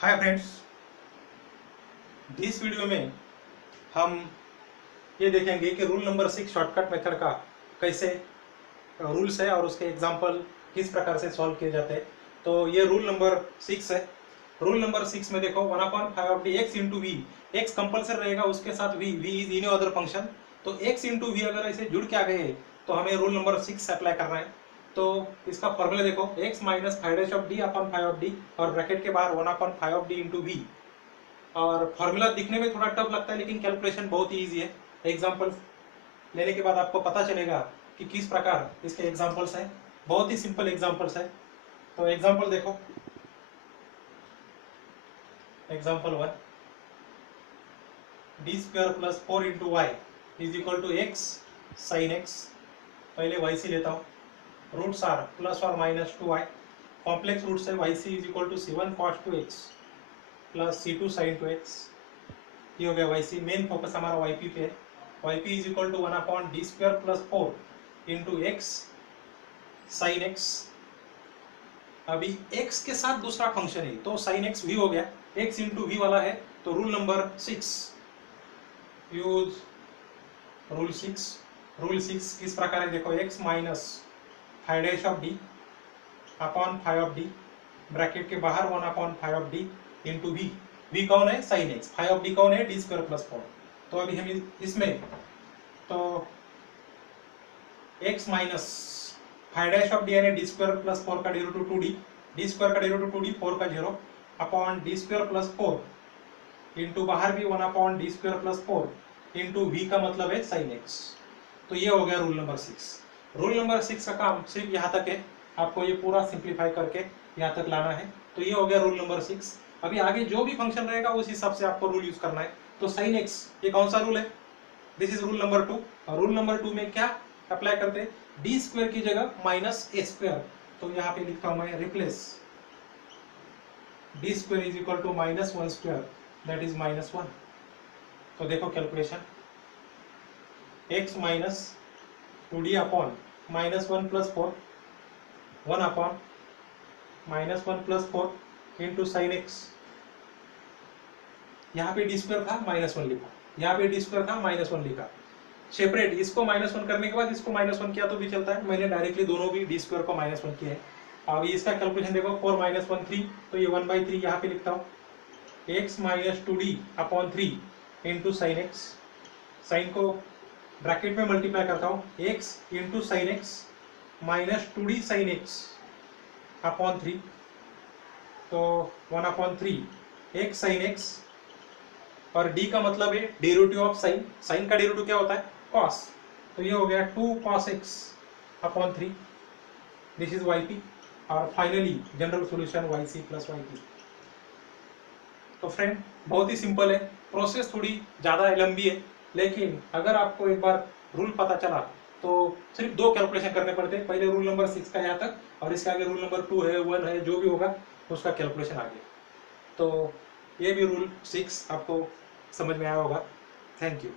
Hi friends, इस video में हम ये देखेंगे कि रूल नंबर 6 शॉर्टकट मेथड का कैसे रूल्स है और उसके एग्जांपल किस प्रकार से सॉल्व किए जाते हैं। तो ये रूल नंबर 6 है। रूल नंबर 6 में देखो 1/5 of D X into V, X compulsory रहेगा, उसके साथ V is in other function. तो एक्स इंटू वी अगर ऐसे जुड़ के आ गए तो हमें रूल नंबर 6 अप्लाई करना है। तो इसका फॉर्मूला देखो, x minus five dash of D upon five of D और ब्रैकेट के बाहर 1/5 ऑफ डी इंटू वी। और फॉर्मूला दिखने में थोड़ा टफ लगता है लेकिन कैलकुलेशन बहुत ही ईजी है। एग्जाम्पल लेने के बाद आपको पता चलेगा कि किस प्रकार इसके एग्जाम्पल्स हैं। बहुत ही सिंपल एग्जाम्पल्स है। तो एग्जाम्पल देखो, example 1, D square plus 4 into Y is equal to X sine X. पहले वाई सी लेता हूँ। रूट्स आर प्लस और माइनस 2y, कॉम्प्लेक्स रूट्स है। Y C is equal to c1 cos 2x plus c2 sin 2x। ये हो गया Y C. Main focus हमारा Y P पे है। Y P is equal to 1/d square plus 4 into X sine X. अभी x के साथ दूसरा फंक्शन है तो साइन एक्स भी हो गया, x इंटू वी वाला है। तो rule number 6 use rule 6। Rule 6 किस प्रकार है देखो, x minus five dash of D upon five of D, bracket के बाहर 1/5 of D into V. V कौन है? Sine X. Five of D कौन है? D square plus 4। तो अभी हम इसमें तो x minus five dash of D यानी डी स्क्वायर प्लस 4 का डेरिवेटिव 2d, डी स्क्वायर का डेरिवेटिव 2d, 4 का 0 upon D square plus 4 into बाहर भी 1/d square plus 4 into we का मतलब है साइन एक्स। तो ये हो गया रूल नंबर 6। रूल नंबर 6 का काम सिर्फ यहाँ तक है, आपको ये पूरा सिंप्लीफाई करके यहाँ तक लाना है। तो ये हो गया रूल नंबर 6। अभी आगे जो भी फंक्शन रहेगा उस हिसाब से आपको रूल यूज करना है। तो साइन एक्स ये कौन सा रूल है? This is rule number 2। और रूल नंबर 2 में क्या अप्लाई करते हैं? डी स्क्वायर की जगह माइनस ए स्क्वायर। तो यहाँ पे लिखता हूं मैं, replace D square is equal to minus 1 square, that is minus 1। तो देखो calculation, X minus 2d upon minus 1 plus 4, 1 upon minus 1 plus 4 into sine X. यहाँ पे डी स्क्वायर था, माइनस 1 लिखा, यहाँ पे डी स्क्वायर था, माइनस 1 लिखा। सेपरेट इसको माइनस 1 करने के बाद इसको माइनस 1 किया तो भी चलता है। मैंने डायरेक्टली दोनों भी डी स्क्वायर को माइनस 1 किया है। अभी इसका कैलकुलेशन देखो, 4 माइनस 1 3, तो ये 1/3 यहाँ पे लिखता हूँ। X minus 2d upon 3 into sine X. Sine को ब्रैकेट में मल्टीप्लाई करता हूँ, X into sine X minus 2d sine X upon 3। तो 1/3 एक्स साइन एक्स और d का मतलब है डेरिवेटिव ऑफ साइन। साइन का डेरिवेटिव क्या होता है? कॉस। तो ये हो गया 2 cos x upon 3। This is Y P. और finally general solution Y C plus Y P. तो फ्रेंड बहुत ही सिंपल है, प्रोसेस थोड़ी ज़्यादा लंबी है, लेकिन अगर आपको एक बार रूल पता चला तो सिर्फ 2 कैलकुलेशन करने पड़ते हैं। पहले रूल नंबर 6 का यहाँ तक और इसके आगे रूल नंबर 2 है, 1 है, जो भी होगा उसका कैलकुलेशन आगे। तो ये भी रूल 6 आपको समझ में आया होगा। Thank you.